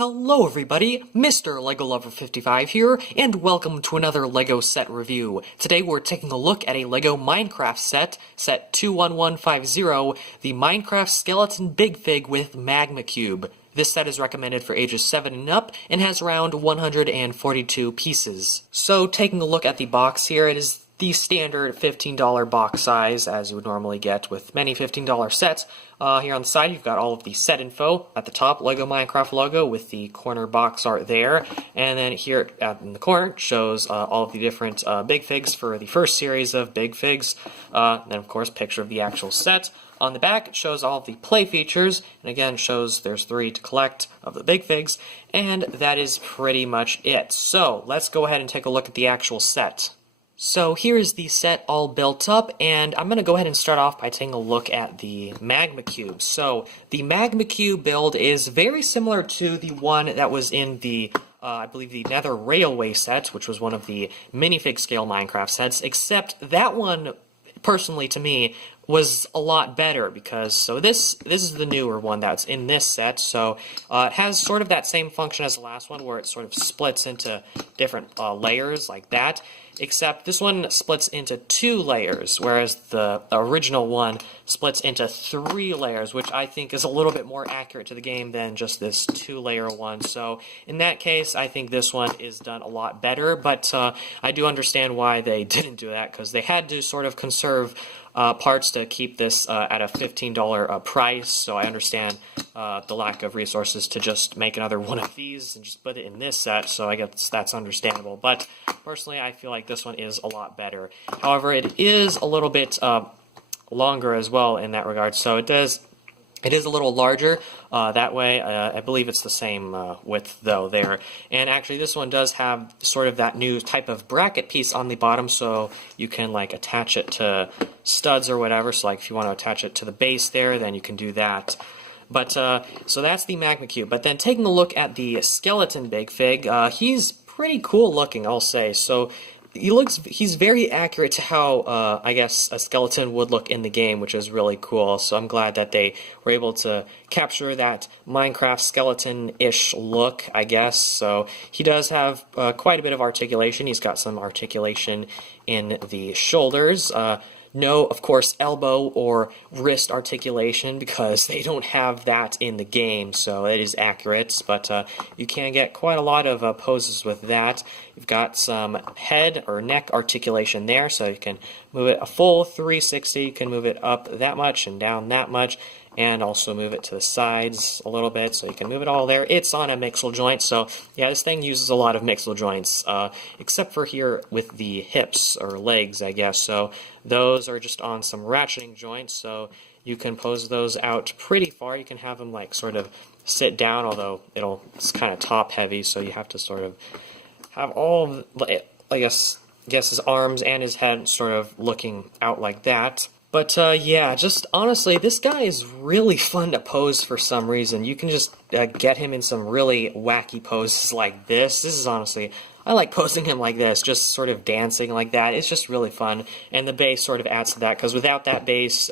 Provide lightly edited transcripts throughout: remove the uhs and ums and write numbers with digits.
Hello everybody, Mr. LEGO Lover 55 here, and welcome to another LEGO set review. Today we're taking a look at a LEGO Minecraft set 21150, the Minecraft Skeleton BigFig with Magma Cube. This set is recommended for ages 7 and up, and has around 142 pieces. So taking a look at the box here, it is the standard $15 box size, as you would normally get with many $15 sets. Here on the side, you've got all of the set info. At the top, LEGO Minecraft logo with the corner box art there. And then here in the corner shows all of the different BigFigs for the first series of BigFigs. Then, of course, picture of the actual set. On the back, it shows all of the play features, and again, shows there's 3 to collect of the BigFigs, and that is pretty much it. So, let's go ahead and take a look at the actual set. So here is the set all built up, and I'm going to go ahead and start off by taking a look at the Magma Cube. So the Magma Cube build is very similar to the one that was in the, I believe, the Nether Railway set, which was one of the minifig scale Minecraft sets, except that one, personally to me, was a lot better because, this is the newer one that's in this set, so it has sort of that same function as the last one where it sort of splits into different layers like that, except this one splits into 2 layers, whereas the original one splits into 3 layers, which I think is a little bit more accurate to the game than just this 2-layer one. So in that case, I think this one is done a lot better, but I do understand why they didn't do that, because they had to sort of conserve parts to keep this at a $15 price, so I understand the lack of resources to just make another one of these and just put it in this set, so I guess that's understandable. But personally, I feel like this one is a lot better. However, it is a little bit longer as well in that regard, so it is a little larger that way. I believe it's the same width though there. And actually this one does have sort of that new type of bracket piece on the bottom, so you can like attach it to studs or whatever. So like if you want to attach it to the base there, then you can do that. But so that's the Magma Cube. But then taking a look at the skeleton BigFig, he's pretty cool looking, I'll say. So he's very accurate to how, I guess, a skeleton would look in the game, which is really cool. So I'm glad that they were able to capture that Minecraft skeleton-ish look, I guess. So he does have quite a bit of articulation. He's got some articulation in the shoulders. No, of course, elbow or wrist articulation, because they don't have that in the game, so it is accurate, but you can get quite a lot of poses with that. You've got some head or neck articulation there, so you can move it a full 360, you can move it up that much and down that much, and also move it to the sides a little bit, so you can move it all there. It's on a mixel joint, so yeah, this thing uses a lot of mixel joints, except for here with the hips, or legs, I guess, so those are just on some ratcheting joints, so you can pose those out pretty far. You can have them like sort of sit down, although it's kind of top heavy, so you have to sort of have all, I guess his arms and his head sort of looking out like that. But yeah, just honestly, this guy is really fun to pose for some reason. You can just get him in some really wacky poses like this. This is honestly, I like posing him like this, just sort of dancing like that. It's just really fun, and the base sort of adds to that, because without that base,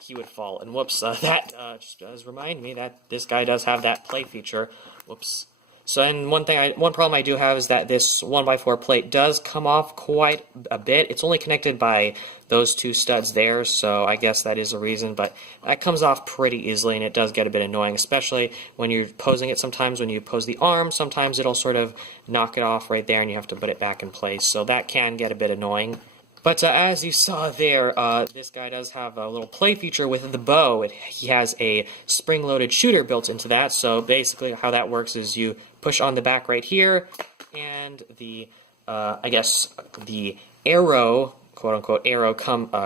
he would fall. And whoops, that just does remind me that this guy does have that play feature. Whoops. So, and one problem I do have is that this 1x4 plate does come off quite a bit. It's only connected by those 2 studs there, so I guess that is a reason, but that comes off pretty easily, and it does get a bit annoying, especially when you're posing it. Sometimes when you pose the arm, sometimes it'll sort of knock it off right there, and you have to put it back in place, so that can get a bit annoying. But as you saw there, this guy does have a little play feature with the bow. He has a spring-loaded shooter built into that, so basically how that works is you push on the back right here, and the, I guess, the arrow, quote-unquote arrow,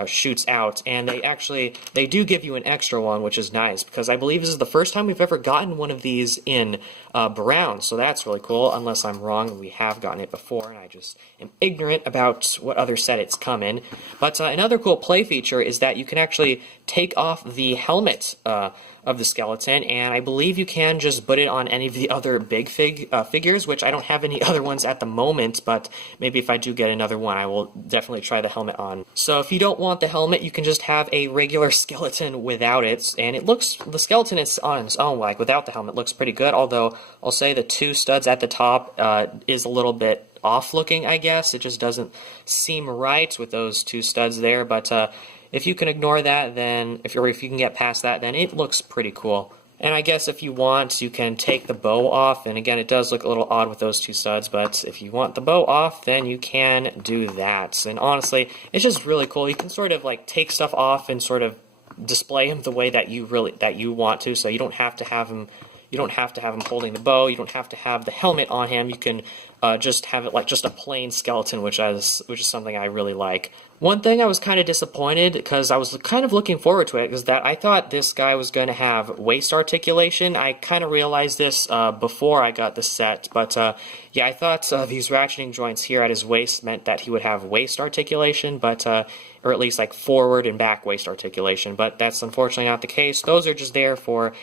shoots out, and they do give you an extra one, which is nice, because I believe this is the first time we've ever gotten one of these in brown, so that's really cool, unless I'm wrong and we have gotten it before, and I just am ignorant about what other set it's come in. But another cool play feature is that you can actually take off the helmet of the skeleton, and I believe you can just put it on any of the other BigFig figures, which I don't have any other ones at the moment, but maybe if I do get another one, I will definitely try the helmet helmet on. So if you don't want the helmet, you can just have a regular skeleton without it, and the skeleton is on its own, like without the helmet, looks pretty good, although I'll say the two studs at the top is a little bit off looking, I guess. It just doesn't seem right with those two studs there, but if you can ignore that, then if you can get past that, then it looks pretty cool. And I guess if you want, you can take the bow off, and again, it does look a little odd with those two studs, but if you want the bow off, then you can do that. And honestly, it's just really cool. You can sort of like take stuff off and sort of display him the way that you want to, so you don't have to have him holding the bow, you don't have to have the helmet on him, you can just have it like just a plain skeleton, which is something I really like. One thing I was kind of disappointed, because I was kind of looking forward to it, is that I thought this guy was going to have waist articulation. I kind of realized this before I got the set, but yeah, I thought these ratcheting joints here at his waist meant that he would have waist articulation, but or at least like forward and back waist articulation, but that's unfortunately not the case. Those are just there for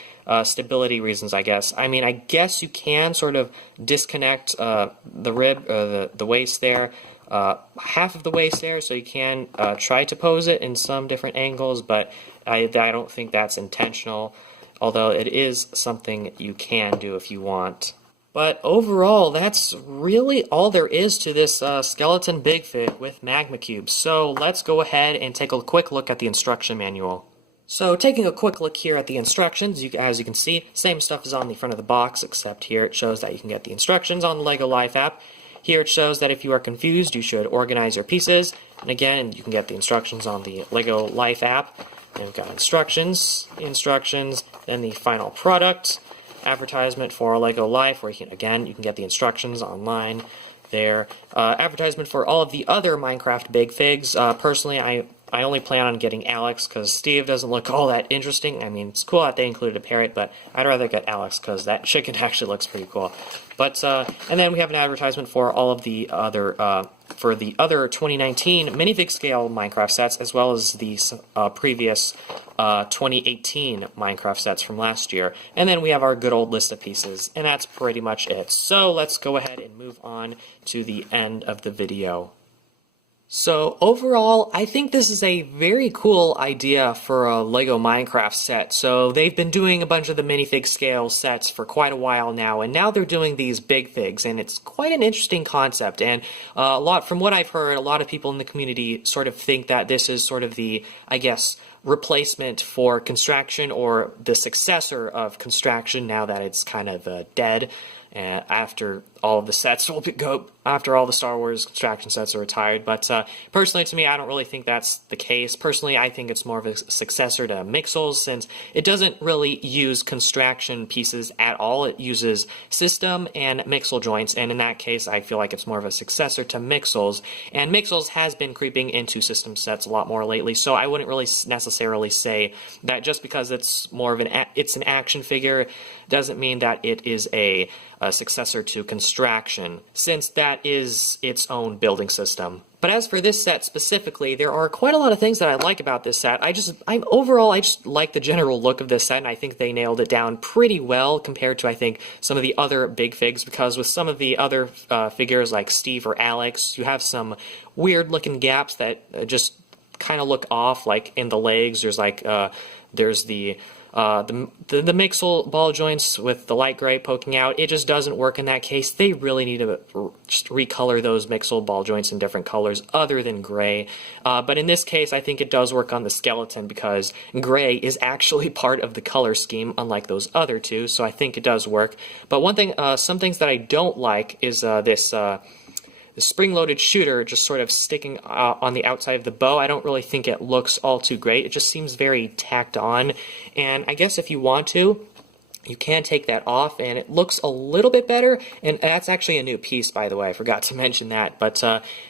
stability reasons, I guess. I mean, I guess you can sort of disconnect the rib, the waist there, half of the waist there, so you can try to pose it in some different angles, but I don't think that's intentional, although it is something you can do if you want. But overall, that's really all there is to this skeleton BigFig with Magma Cube. So let's go ahead and take a quick look at the instruction manual. So taking a quick look here at the instructions, as you can see, same stuff is on the front of the box, except here it shows that you can get the instructions on the LEGO Life app. Here it shows that if you are confused, you should organize your pieces. And again, you can get the instructions on the LEGO Life app. And we've got instructions, then the final product, advertisement for LEGO Life, where you can get the instructions online there. Advertisement for all of the other Minecraft BigFigs. Personally, I only plan on getting Alex because Steve doesn't look all that interesting. I mean, it's cool that they included a parrot, but I'd rather get Alex because that chicken actually looks pretty cool. But and then we have an advertisement for all of the other for the other 2019 minifig scale Minecraft sets, as well as the previous 2018 Minecraft sets from last year. And then we have our good old list of pieces, and that's pretty much it. So let's go ahead and move on to the end of the video. So overall, I think this is a very cool idea for a LEGO Minecraft set. So they've been doing a bunch of the minifig scale sets for quite a while now, and now they're doing these BigFigs, and it's quite an interesting concept. And from what I've heard, a lot of people in the community sort of think that this is sort of the, I guess, replacement for Construction, or the successor of Construction now that it's kind of dead. After all of the sets after all the Star Wars Construction sets are retired. But personally, to me, I don't really think that's the case. Personally, I think it's more of a successor to Mixels, since it doesn't really use Construction pieces at all. It uses system and Mixel joints, and in that case, I feel like it's more of a successor to Mixels. And Mixels has been creeping into system sets a lot more lately, so I wouldn't really necessarily say that just because it's more of it's an action figure doesn't mean that it is a successor to Construction, since that is its own building system. But as for this set specifically, there are quite a lot of things that I like about this set. Overall, I just like the general look of this set, and I think they nailed it down pretty well compared to, I think, some of the other BigFigs, because with some of the other figures like Steve or Alex, you have some weird looking gaps that just kind of look off, like in the legs. There's like there's the Mixel ball joints with the light gray poking out. It just doesn't work in that case. They really need to just recolor those Mixel ball joints in different colors other than gray. But in this case, I think it does work on the skeleton, because gray is actually part of the color scheme, unlike those other two, so I think it does work. But one thing, some things that I don't like is the spring-loaded shooter just sort of sticking on the outside of the bow. I don't really think it looks all too great. It just seems very tacked on. And I guess if you want to, you can take that off, and it looks a little bit better. And that's actually a new piece, by the way. I forgot to mention that. But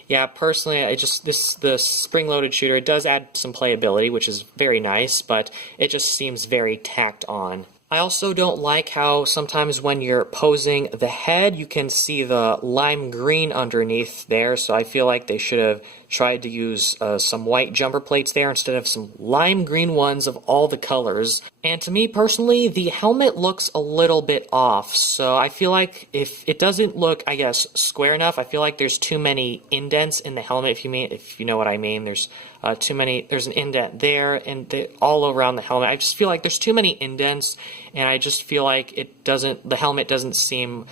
yeah, personally, the spring-loaded shooter, it does add some playability, which is very nice, but it just seems very tacked on. I also don't like how sometimes when you're posing the head, you can see the lime green underneath there, so I feel like they should have tried to use some white jumper plates there instead of some lime green ones of all the colors. And to me personally, the helmet looks a little bit off, so I feel like if it doesn't look, I guess, square enough, I feel like there's too many indents in the helmet, if you know what I mean. There's there's an indent there and all around the helmet. I just feel like there's too many indents, and I just feel like the helmet doesn't seem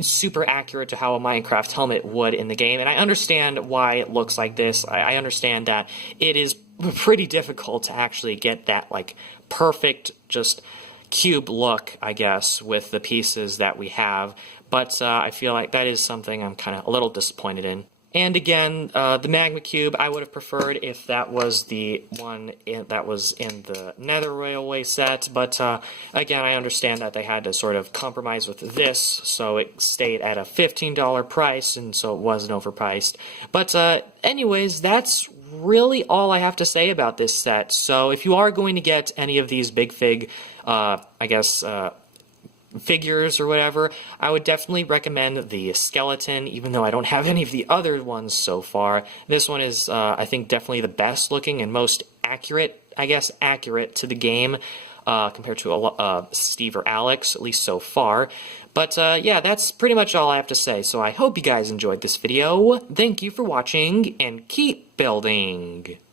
super accurate to how a Minecraft helmet would in the game. And I understand why it looks like this. I understand that it is pretty difficult to actually get that like perfect just cube look, I guess, with the pieces that we have. But I feel like that is something I'm kind of a little disappointed in. And again, the Magma Cube, I would have preferred if that was the one that was in the Nether Railway set, but again, I understand that they had to sort of compromise with this, so it stayed at a $15 price, and so it wasn't overpriced. But anyways, that's really all I have to say about this set. So if you are going to get any of these BigFig, I guess, figures or whatever, I would definitely recommend the skeleton, even though I don't have any of the other ones so far. This one is, I think, definitely the best looking and most accurate, I guess, accurate to the game compared to Steve or Alex, at least so far. But yeah, that's pretty much all I have to say, so I hope you guys enjoyed this video. Thank you for watching, and keep building!